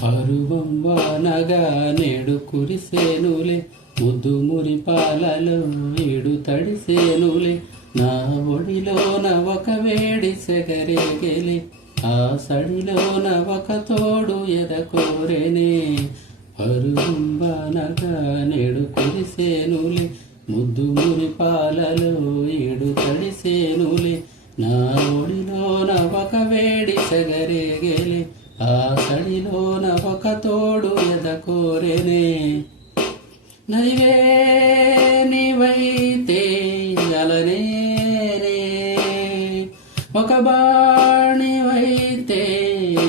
పరువం వానగా నేడు కురిసేనులే, ముద్దు మురిపాలలో ఈడు తడిసేనులే. నా ఒడిలోన ఒక వేడి సెగరేగెలే, ఆ సడిలోన ఒక తోడు ఎదకోరెనే. పరువం వానగా నేడు కురిసేనులే, ముద్దు మురిపాలలో ఈడు తడిసేనులే. నా ఒడిలోన ఒక వేడి సెగరేగెలే, ఆ సడిలోన ఒక తోడు ఎదకోరెనే. నైవే నీవైతే అలనేనే, ఒక బాణివైతే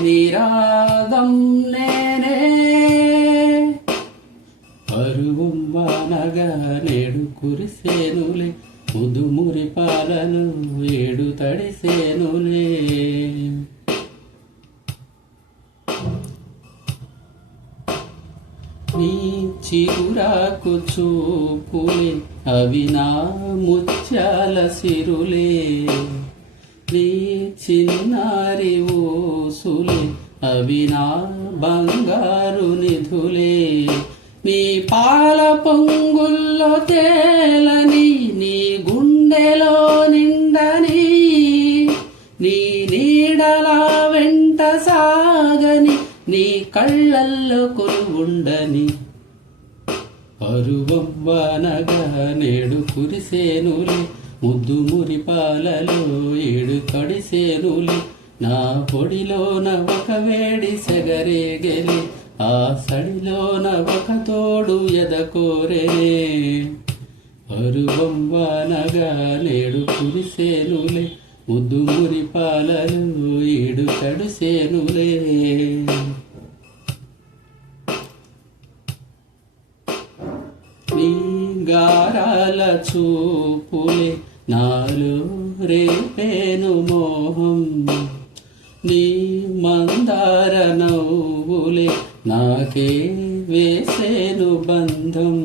నీరాగం నేనే. పరువం వానగా నేడు కురిసేనులే, ముద్దు మురిపాలను ఏడు తడిసేనులే. నీ చిగురాకు చూపులే అవి నా ముత్యాల సిరులే, నీ చిన్నారి ఊసులే అవి నా బంగారు నిధులే. నీ పాల పొంగుల్లో తేలని, నీ గుండెలో నిండని, నీ నీడలా వెంట సాగని, నీ కళ్ళల్లో కొలువుండని. పరువం వానగా నేడు కురిసేనులే, ముద్దు మురిపాలలో ఏడు కడిసేనులే. నా పొడిలోన ఒక వేడి సెగరేగెలే, ఆ సడిలోన ఒక తోడు ఎదకోరెనే. పరువం వానగా నేడు కురిసేనులే, ముద్దు మురిపాలలో ఏడు తడిసేనులే. నీ గారాల చూపులే నాలో రేపేను మోహం, నీ మందార నవ్వులే నాకే వేసేను బంధం.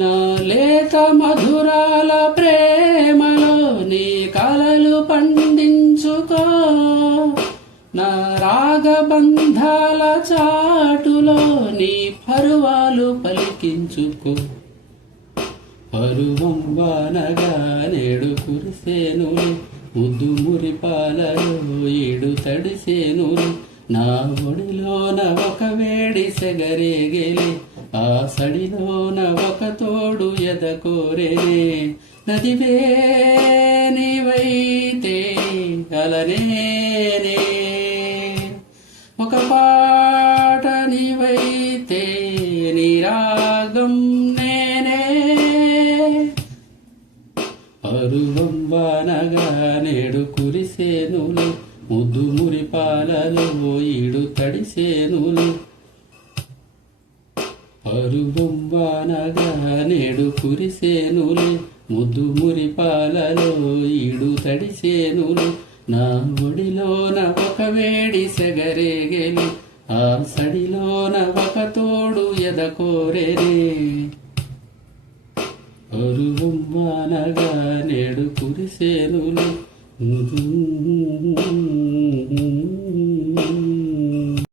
నా లేత మధురాల ప్రేమలో నీ కలలు పండించుకో, నా రాగబంధాల చాటులో నీ పరువాలు పలికించుకో. పరువం వానగా నేడు కురిసేనులే, ముద్దు మురిపాలలో ఏడు తడిసేనులే. నా ఒడిలోన ఒక వేడి సెగరేగెలే, ఆ సడిలోన ఒక తోడు ఎదకోరెనే. నదివే నీవైతే అలనేనే, ఒక పాట నీవైతే నీరాగం నేనే. పరువం వానగా నేడు కురిసేనులే, ముద్దు మురిపాలలో ఈడు తడిసేనులే. పరువం వానగా నేడు కురిసేనులే, ముద్దు మురిపాలలో ఈడు తడిసేనులే. నా ఒడిలోన ఒక వేడి సెగరేగెలే, ఆ సడిలోన ఒక తోడు ఎదకోరెనే. పరువం వానగా నేడు కురిసేనులే.